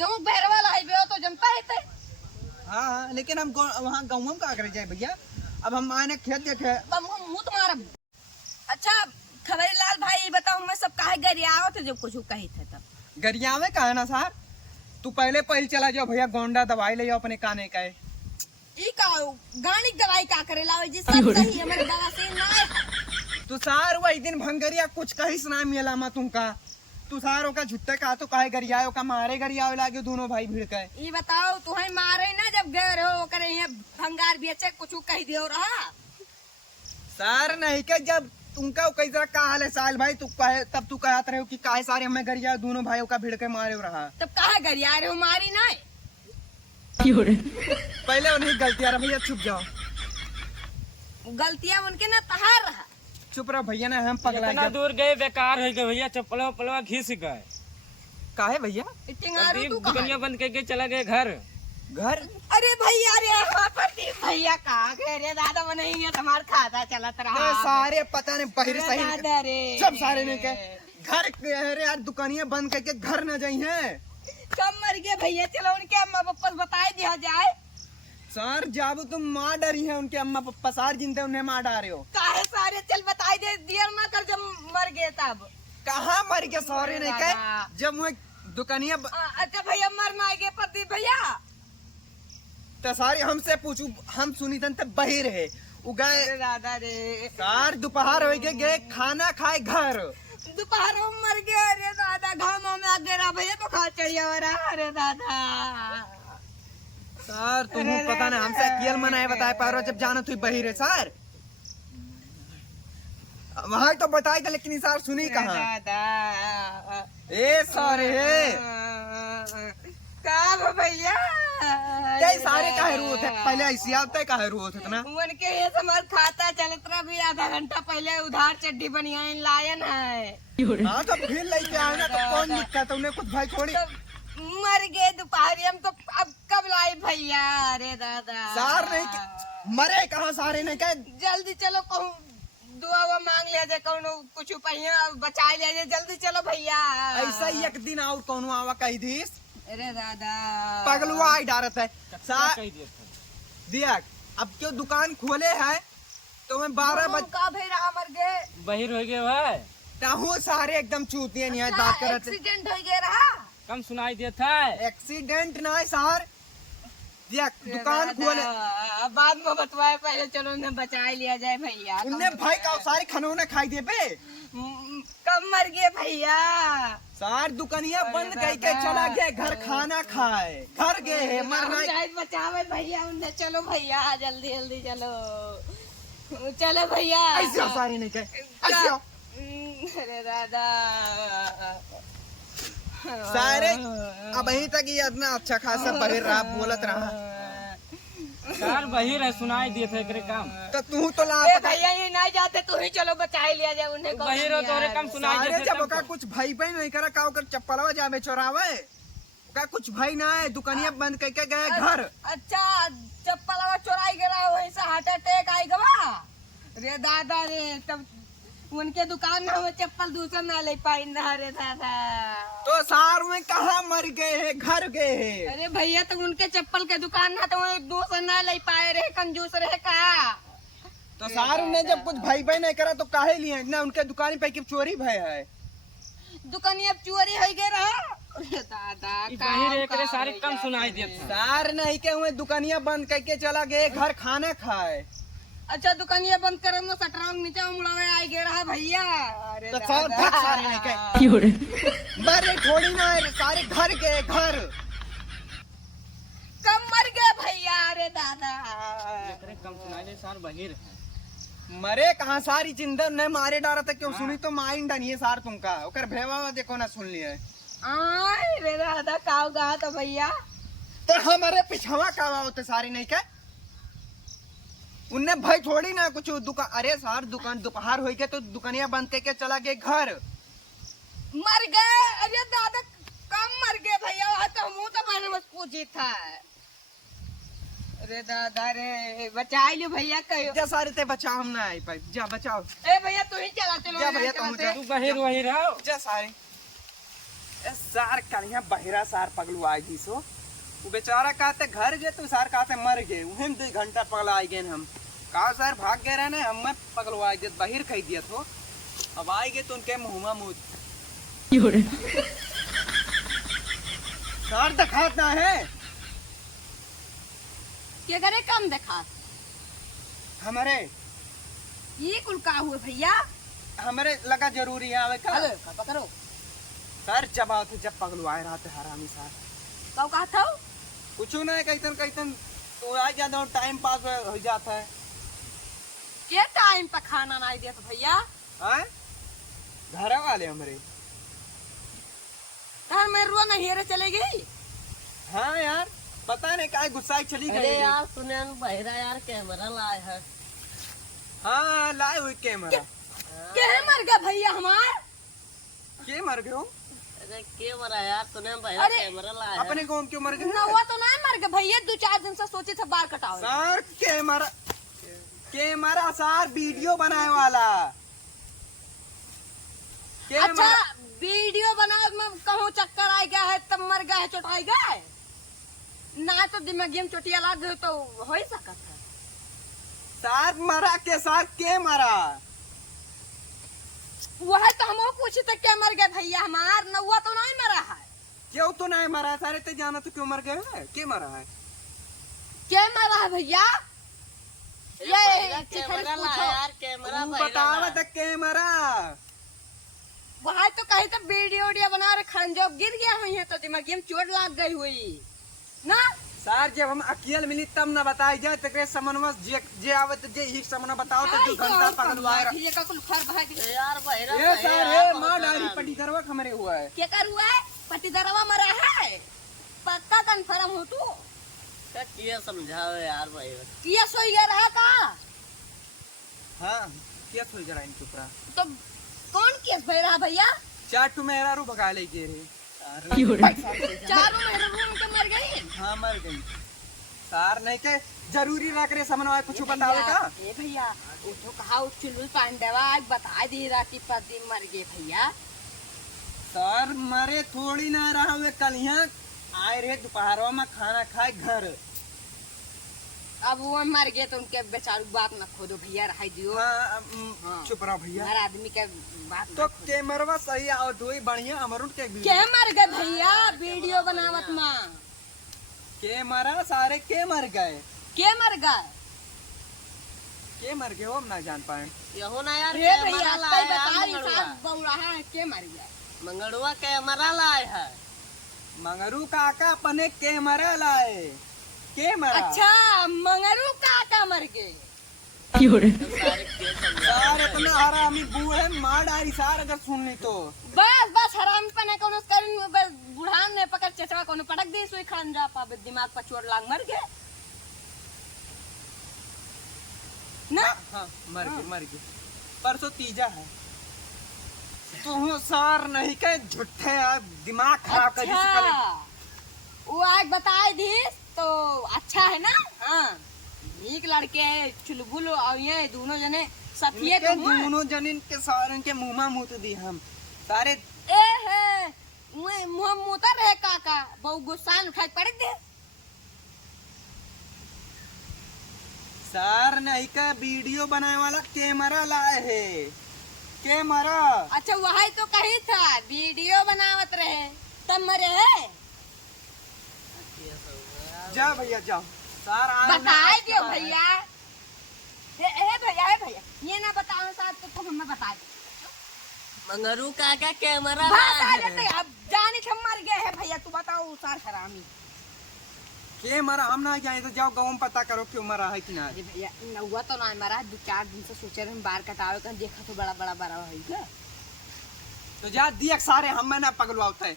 तुम भैरवा लाइबे हो तो जनता है ते। हाँ लेकिन हम वहाँ गाँव में क्या करे जाए भैया। अब हम आने खेत देखे मुँह तुम्हारा। अच्छा खबरी लाल भाई बताओ मैं सब काहे गरियावत थे जब कुछ कही थे तब। गरियावे का है ना सर। तू पहले चला जाओ भैया गोंडा दवाई ले जाओ अपने काने का है। ई का गानी दवाई का करे लावे जी सब सही हमारे दवा से ना है। तू सार वही दिन भंगरिया कुछ कही सुना मिला मा तुमका। तू सारों का झुट्टे का तो काहे गरियाओ का मारे गरियावे लागे दोनों भाई भिड़ के। ई बताओ तुम्हें मारे ना जब गए हो करे ये भंगार बेचे कुछ कही दियो रहा। सर नहीं के जब तुमका कई तरह का हाल है साल भाई तू कहे तब तू कहत रहे हो कि काहे सारे हमें गरिया दोनों भाइयों का भिड़ के मारे रहा। तब काहे गरिया रहे हो मारी ना पहले उन्हीं गलतियां भैया चुप जाओ। गलतियां उनके ना तहार रहा। चुप रहो भैया ना हम पगला इतना दूर गए बेकार हो गए भैया चप्पलों पलवा घिस गए। काहे भैया टिंगारू तू दुकानिया बंद करके चला गए घर। अरे भैया रे प्रदीप भैया कहाँ गए रे दादा वो नहीं है तुम्हारा खाता चलत रहा। सारे पता नहीं बहिर सही रे सब सारे ने के घर अरे यार दुकानियां बंद करके घर न जाई हैं। कब मर गए भैया चलो उनके अम्मा पापा बताए दिया जाए। सर जब तुम मार डरी है उनके अम्मा पापा सार जिनते उन्हें मार डारे हो। काहे सारे चल बताई दे दियर मा कर जब मर गए तब। कहाँ मर गए सारे ने के जब वो दुकानियां अच्छा भैया मर ना गए प्रदीप भैया तो सारे हमसे पूछू हम सुनी तन तब बही रहे उगाए दादा रे सार दोपहर हो गए खाना खाए घर दोपहर में मर गए। अरे दादा घामों में आगे रहा भैया तो खा चढ़िया हो रहा। अरे दादा सर तुम पता नहीं हमसे कियल मनाए बताए पा रहे हो जब जाना तू बही रहे सर वहाँ तो बताए थे लेकिन सर सुनी कहाँ दादा ए सारे का भैया कई सारे काहे रोत है पहले ऐसी आता काहे रोत है ना उनके ये हमार खाता चलत रहा भी आधा घंटा पहले उधार चड्डी बनियान लायन है। हाँ तो फिर लेके आना तो कौन दिक्कत उन्हें कुछ भाई छोड़ी तो मर गए दोपहर हम तो अब कब लाई भैया। अरे दादा सार नहीं मरे कहाँ सारे नहीं कहे जल्दी चलो कहूँ दुआ मांग लिया जाए कौन कुछ पहिया बचा लिया जाए जल्दी चलो भैया। ऐसा ही एक दिन और कौन आवा कही दीस। अरे दादा पगलुआ ही डारत है दिया अब क्यों दुकान खोले है तो मैं 12 बजे का भी रहा मर गए बहिर हो गए भाई ताहू सारे एकदम चूतिए नहीं बात करत एक्सीडेंट हो गया रहा। कम सुनाई देता है। एक्सीडेंट ना है सार दिया दुकान खोले बाद में बतवाए पहले चलो उन्हें बचा लिया जाए भैया। उन्हें भाई का सारे खनौने खाई दे पे कब मर गए भैया। सार दुकानिया बंद करके चला गया घर खाना खाए घर गए है मरना शायद बचावे भैया उन्हें। चलो भैया जल्दी जल्दी चलो चलो भैया ऐसे सारे नहीं कहे ऐसे अरे दादा सारे अब यहीं तक ये इतना अच्छा खासा बहिर रहा बोलत रहा यार बहिर है सुनाई दिए थे करे काम तो तू तो ला भैया ये नहीं जाते तू ही चलो बचा लिया जाए उन्हें। बहिर हो तोरे कम सुनाई सारे देते जब का कुछ भाई भाई नहीं करा का ओकर चप्पलवा जावे चोरावे का कुछ भाई ना है दुकानिया बंद करके गए घर। अच्छा चप्पल चोराई गया वहीं से हार्ट अटैक आई गवा। रे दादा रे तब उनके दुकान में हमें चप्पल दूसरा ना ले पाई ना। रे दादा तो सार में कहाँ मर गए है घर गए है। अरे भैया तो उनके चप्पल के दुकान ना तो दूसरा ना ले पाए रहे कंजूस रहे का। तो सार ने जब कुछ भाई भाई नहीं करा तो काहे लिए ना उनके दुकान पे की चोरी भय है दुकानी अब चोरी हो गए रहा। अरे दादा बहिर एक सारे कम सुनाई देते। सार नहीं के हुए दुकानिया बंद करके चला गए घर खाना खाए। अच्छा दुकानिया बंद करे में सटरा नीचे उमड़ावे आई गए रहा भैया। अरे तो सारे नहीं के मरे थोड़ी ना है सारे घर गए घर कब मर गए भैया। अरे दादा कम सुनाई दे सार बहिर है मरे कहाँ सारी जिंदा ने मारे डारा था क्यों सुनी तो माइंड नहीं है सार तुमका ओकर भेवा देखो ना सुन लिया रे दादा काव गा तो भैया तो हमारे पिछवा का होते सारी नहीं क्या उनने भाई थोड़ी ना कुछ दुकान अरे सार दुकान दोपहर हो गया तो दुकानिया बंद करके चला गए घर मर गए। अरे दादा कम मर गए भैया वहाँ तो मुँह तो मैंने बस पूछी था। अरे दादा रे बचा लियो भैया कहो जा सारे ते बचाओ हम ना आई पाई जा बचाओ ए भैया तू ही चला चलो जा भैया तू बहिर वही रहो जा सारे सार कन्या बहिरा सार पगलू आई थी सो वो बेचारा कहते घर गए तो सार कहते मर गए उन्हें 2 घंटा पगला आई गए हम कहा सर भाग गए रहने हम मैं पगलवा दिया बहिर कह दिया तो अब आई गए तो उनके मुँह मुँह सार दिखाता है क्या करे कम देखा हमारे ये कुल का हुए भैया हमारे लगा जरूरी है आवे का अरे पकड़ो सर जब आओ थे जब पगलवाए रहा थे हरामी सार कब कहा था कुछ नहीं कहतन तो आ जाता टाइम पास हो जाता है क्या टाइम पर खाना नहीं दिया तो भैया आए घर वाले हमारे तार मेरे रुआ नहीं हेरे चले गई हाँ यार पता नहीं काय गुस्सा चली गई अरे यार सुने बहिरा यार कैमरा लाए है। हाँ लाए हुई कैमरा क्या मर गया भैया हमार के मर गए हो अरे कैमरा यार सुने बहिरा अरे, कैमरा लाए है। अपने गाँव क्यों मर गए नौवा तो नहीं मर गया भैया 2-4 दिन से सोचे थे बाल कटाओ सर कैमरा सर वीडियो बनाए वाला अच्छा वीडियो बना में कहूँ चक्कर आ गया है तब मर गया है चोटाई गए ना तो दिमागी में चोटिया लग गई तो हो ही सकता है सर मरा के सर के मरा वह तो हम पूछे थे क्या मर गए भैया हमार नौवा तो नहीं मरा है क्यों तो नहीं मरा सारे तो जाना तो क्यों मर गए है के मरा है क्या मरा है भैया बहिरा ये कैमरा लाए यार कैमरा तू बहिरा बतावा लाए। तो के मरा वहाँ तो कहीं तो वीडियो बना रहे खंजोब गिर गया हुई है तो दिमागी में चोट लग गई हुई ना सर जब हम अकेले मिली तब न बताई जाए तकरे समनवा जे आवत जे ही समन बताओ तो 2 घंटा पगलवाए रहा ये का कुल फर भाई ए यार बहिरा ये सही है सर यार, ये बहुत मां डारी बड़ा पट्टी दरवा हमरे हुआ है क्या कर हुआ है पट्टीदरवा मरा है पक्का कंफर्म हो तू क्या किया समझाओ यार बहिरा। किया सोई गया रहा का हां क्या सोच जरा इनके ऊपर तो कौन केस भर रहा भैया चार टू मेरा रू भगा ले गे रे चारों मेरे रूम के मर गई हां मर गई सर नहीं के जरूरी रख रे समनवा कुछ बतावे का ए भैया वो तो कहा उस चुलबुल पांडवा आज बता दी राती पति मर गए भैया सर मरे थोड़ी ना रहा हुए कल यहाँ आए रहे दोपहरवा में खाना खाए घर अब वो मर गए तो उनके बेचारू बात न खोदो भैया रह दियो हाँ, हाँ। चुप रहो भैया हर आदमी के बात तो कैमरवा सही आओ दो बढ़िया अमरुण के क्या मर गए भैया वीडियो बनावत माँ के मरा सारे के मर गए के मर गए के मर गए हो हम ना जान पाए यहो ना यार रे भैया कैमरा कई लाए यार बताई मंगड़ुआ। साथ बौराहा है के मर गए मंगड़ुआ कैमरा लाए है। मंगरू काका अपने के मरा लाए के मरा अच्छा मंगरू काका मर गए तो सारे के समझाओ सारे इतना हरामी बूढ़े मार डारी सार अगर सुन ली तो बस बस हराम पने कोनो करिन बस बुढ़ान ने पकड़ चचवा कोनो पटक दी सोई खान जा पावे दिमाग पर चोट लाग मर गए ना हाँ मर गए परसों तीजा है तू सार नहीं के झूठे दिमाग खराब कर अच्छा वो आज बताए दी तो अच्छा है ना हाँ एक लड़के है चुलबुल और ये दोनों जने सफिए तो हुए। दोनों जनिन के सारे के मुंह मुत दी हम सारे ए है मुंह मुता रहे काका बहु गुस्सा उठा के पड़क दे सर नहीं का वीडियो बनाने वाला कैमरा लाए है कैमरा अच्छा वही तो कही था वीडियो बनावत रहे तब मरे है जा भैया जाओ सर आ बताए दियो भैया ए भैया ये ना बताओ साथ तो हमें बता दे मंगरू काका कैमरा बस लाए आ है। जाते अब जाने के मर गए है भैया तू बताओ सार हरामी कैमरा हम ना जाए तो जाओ गाँव में पता करो क्यों मरा है कि ना अरे भैया नौवा तो ना मरा 2-4 दिन से सोचे रहे हम बाल कटावे का देखा तो बड़ा है क्या तो जा दिया सारे हम ना पगलवाते है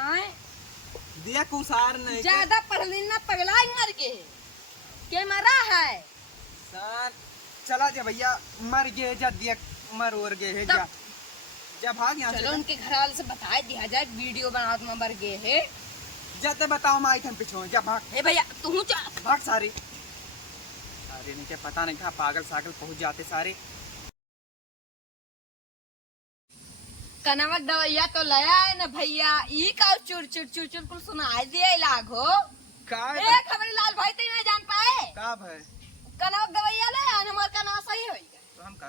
आए दिया को सार नहीं के- ज्यादा पढ़ लेना पगला ही मर गए के मरा है सर चला जा भैया मर गए जा दिया मर और गए है जा जा भाग यहाँ चलो से उनके घर वाले से बताए दिया जाए वीडियो बनावत में मर गए है जाते बताओ मैं आई पीछे जा भाग हे भैया तू जा भाग सारे सारे नहीं क्या पता नहीं था पागल सागल पहुंच जाते सारे कनवक दवैया तो लया है ना भैया, ई का चुर चुर चुर चुर कुल सुनाई दिए लागो। का ए खबरी लाल भाई तो नहीं जान पाए। का भाई कनवक दवैया ले आन हमार का नाम सही होई। तो हम का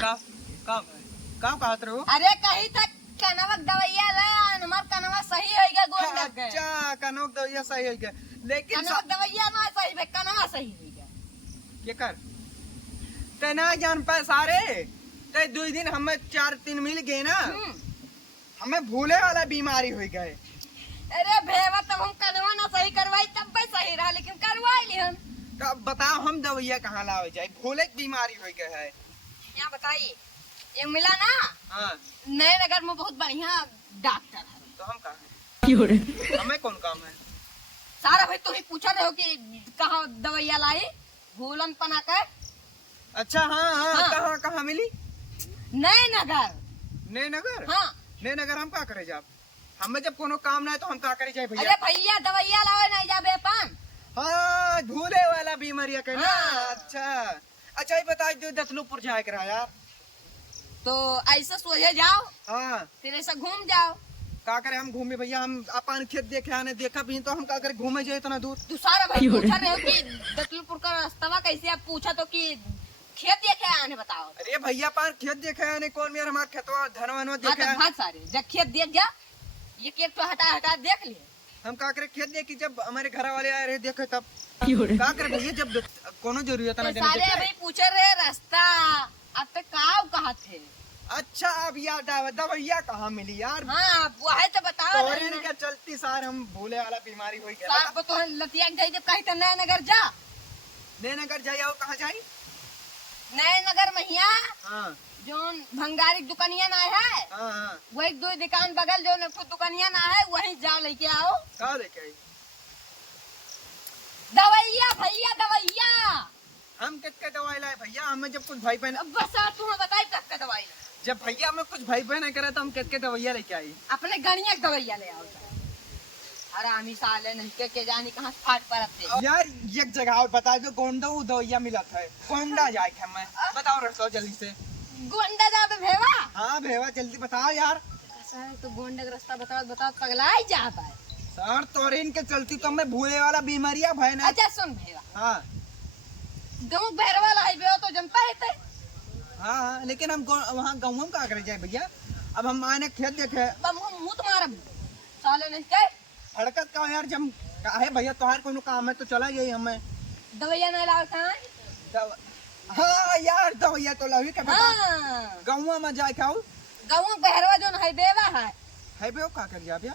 का का भाई का कहत रहो? अरे कहीं तक कनवक दवैया ले आन हमार कनवा सही होई गे गोंड के। अच्छा कनौक दवैया सही हो गया, लेकिन कनवक दवैया ना सही बे कनवा सही होई गे। ये कर ते ना जान पाए सारे ते 2 दिन हमें 4-3 मिल गए ना, हमें भूले वाला बीमारी हो गए। अरे भेवा तब हम कनवा ना सही करवाई तब भी सही रहा, लेकिन करवाई लिहन। अब बताओ हम दवैया कहाँ लावे जाए, भूले की बीमारी हो गए है। यहाँ बताइए ये मिला ना हाँ नए नगर में बहुत बढ़िया डॉक्टर है। तो हम कहाँ हमें कौन काम है? सारा भाई तू ही पूछा रहे हो कि कहाँ दवैया लाई भूलन पना कर। अच्छा हाँ हाँ, हाँ। कहाँ कहाँ मिली? नए नगर। नए नगर? हाँ नए नगर हम का करे जाब? हमें जब कोनो काम ना है तो हम का करे जाए अरे भैया? भैया दवैया लावे नहीं जाबे पान। हाँ भूले वाला बीमारी के ना। हाँ। अच्छा अच्छा ये बता दो दसलूपुर जाए करा यार। तो ऐसे सोचे जाओ हाँ फिर ऐसा घूम जाओ। का करे हम घूमे भैया, हम अपन खेत देखे आने देखा भी तो हम का करे घूमे जाए इतना दूर? तू सारा भाई पूछा रहे हो कि दतलपुर का रास्ता कैसे, आप पूछा तो कि खेत देखे आने बताओ। अरे भैया पान खेत देखे आने कौन मेरा हमारा खेतवा धनवनवा हाँ देखे तो आने। बहुत सारे जब खेत देख जा ये खेत तो हटा हटा देख लिए। हम का करे खेत देखी जब हमारे घर वाले आए रहे देखे तब का करे भैया जब कोनो जरूरत ना तो सारे देने अभी पूछे रहे रास्ता अब तक कहा थे। अच्छा अब याद आवा दवैया कहाँ मिली यार? हाँ वही तो बताओ तोरे ने क्या चलती सार हम भूले वाला बीमारी हो गया। सार को तो लतिया गई जब कहीं तो नए नगर जा। नए नगर जाइए और कहाँ जाई? नए नगर महिया हाँ जो भंगारी दुकानिया ना है हाँ हाँ वही दो दुकान बगल जो कुछ दुकानिया ना है वहीं जाओ लेके आओ का लेके आई? दवैया भैया दवैया। हम कितने दवाई लाए भैया? हमें जब कुछ भाई बहन अब बस तुम्हें बताई तक का दवाई ला। जब भैया हमें कुछ भाई बहन करे तो हम कितने दवाइया लेके आई? अपने गणिया दवैया ले आओ। अरे आमी साले नहीं के जानी कहाँ फाट पर अपने। यार एक जगह और बता दो गोंडा वो दवाइया मिला था, गोंडा जाए थे मैं बताओ रखो जल्दी से। गोंडा जाबे भेवा। हाँ भेवा जल्दी बताओ यार। सर तो गोंडा का रास्ता बताओ बताओ पगला ही जाता है। सर तोरे इनके चलती तो मैं भूले वाला बीमारिया भाई ना। अच्छा सुन भेवा हाँ गाँव भैरवा लाई बे तो जनता है हाँ हाँ लेकिन हम वहाँ गाँव में का करे जाए भैया? अब हम आने खेत देखे हम मुँह तुम्हारा साले नहीं कहे हड़कत का यार जब है भैया तुम्हारे कोनो काम है तो चला जाइए हमें। दवैया नहीं लाओ कहाँ। हाँ यार दवाइया तो लगी के बता हाँ गाँव में जाए खाओ। गाँव भैरवा जो है बेवा है बे का कर जा भैया?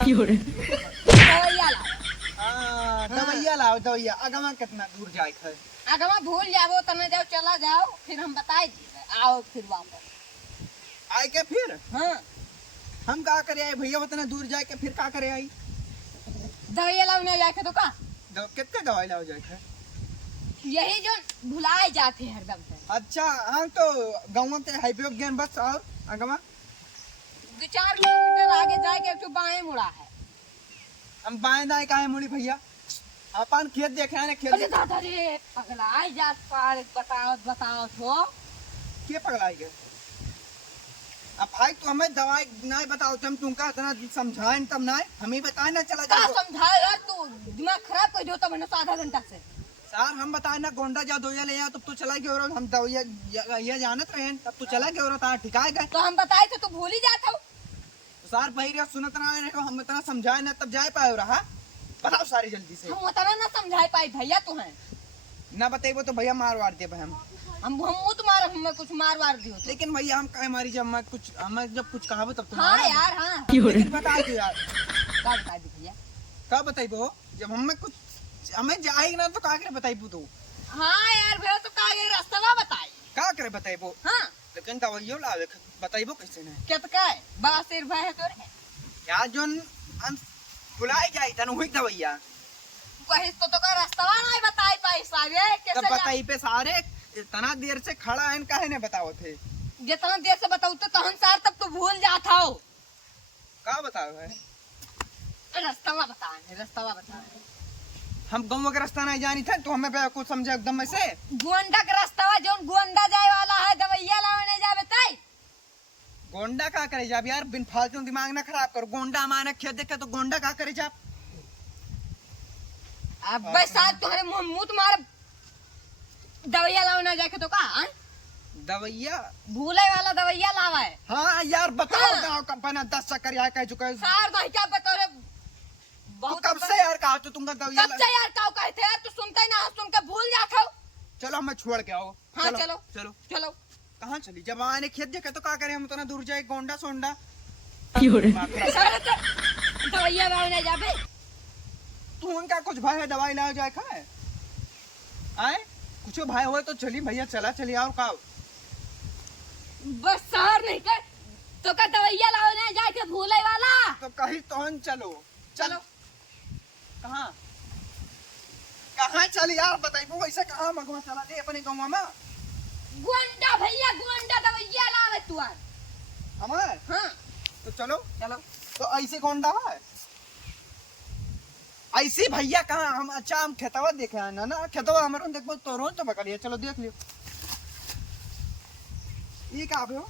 दवैया लाओ। हाँ दवाइया लाओ दवाइया। अगवा कितना दूर जाए है? अगवा भूल जाओ तने जाओ चला जाओ फिर हम बताए दिए आओ फिर वापस आए के फिर हाँ हम का करे आए भैया? उतना दूर जाए के फिर का करे आई? दवैया लाओ नहीं जाके तो का कितने दवाई लाओ जाए है? यही जो भुलाए जाते हैं हरदम से। अच्छा हाँ तो गाँव से हाईवे ज्ञान बस और अगवा 2-4 किलोमीटर आगे जाके एक बाएं मुड़ा है। हम बाएं दाएं काहे मुड़ी भैया? अपन खेत देखे आने अरे खेत दादा रे पगलाए जात पार बताओ बताओ तो के पगलाई गए? अब भाई तो हमें दवाई नहीं बताओ तुम तुमका इतना समझाएं तब ना हमें बताए ना चला का जाओ। समझाए यार तू दिमाग खराब कर दो तब मैंने आधा घंटा से। सर हम बताए ना गोंडा जा दोया ले आओ तब तू चला गया और हम दवाइया ये जानत रहे तब तू चला गया और ता ठिकाए गए। तो हम बताए थे तू भूल ही जाता हूँ। सर भाई रे सुनत ना रहे को हम इतना समझाए ना तब जाए पाए रहा। बताओ सारी जल्दी से। हम उतना ना समझाए पाई भैया तुम्हें ना बताइबो तो भैया मार वार दे भाई हम मुँह तुम्हारा हमें कुछ मार वार दियो तो। लेकिन भैया हम कहे मारी जब मैं कुछ हमें जब कुछ कहा तब हाँ यार हाँ लेकिन बता दो यार का बता दी भैया। का बताइबो जब हमें कुछ हमें जाए ना तो का करे बताइबो तू? हाँ यार भैया तो का रास्ता बताई का करे बताइबो? हाँ लेकिन दवाइयो लावे बताइबो कैसे ना कितना है बा सिर भाई है तोरे यार जोन हम बुलाए जाए तन हुई दवाइया कहीं तो का रास्ता नहीं बताई पाई सारे तब कैसे बताई पे सारे इतना देर से खड़ा है काहे ने बताओ थे? जितना देर से बताऊ तो तहन सार तब तो भूल जाता हो। का बताओ है? रास्ता बता हम गाँव का रास्ता नहीं जानी थे तो हमें कुछ समझे एकदम ऐसे गोंडा का रास्ता जो गोंडा जाए वाला है दवैया लाने जावे तई गोंडा का करे जाब यार, बिन फालतू दिमाग ना खराब करो। गोंडा माने खेत देखे तो गोंडा का करे जाब। अबे साथ तुम्हारे मुंह तुम्हारे दवाइया लाओ ना जाके तो का हाँ? दवैया? भूले वाला दवाइया लावा है। हाँ यार बताओ हाँ। गाँव का बना 10 चक्कर यहाँ कह चुका है। सार तो क्या बता रहे तो बहुत कब से यार कहा तो तुमका दवैया कब से यार काऊ कहते हैं तू सुनता ही ना सुन के भूल जाता हो। चलो मैं छोड़ के आओ। हाँ चलो चलो चलो कहाँ चली? जब आने खेत देखे तो क्या करें हम, उतना दूर जाए गोंडा सोंडा। सारे तो दवाइया लाओ ना जाबे। तू उनका कुछ भाई है दवाई लाओ जाए खाए आए कुछ भाई हुए तो चली भैया, चला चली आओ का। बस शहर नहीं कर तो का दवाइया लाओ ना जाके भूले वाला। तो कहीं तो चलो चलो कहाँ कहाँ चली यार बताइए वैसे कहाँ मगवा चला दे अपने गाँव में। गोंडा भैया गोंडा दवाइया लावे तू आज। हमारे हाँ तो चलो। चलो तो ऐसे गोंडा है ऐसे भैया कहाँ हम? अच्छा हम खेतवा देखे हैं ना खेतवा हमारे देखो तो रोज तो पकड़िए। चलो देख लियो ये कहाँ पे हो?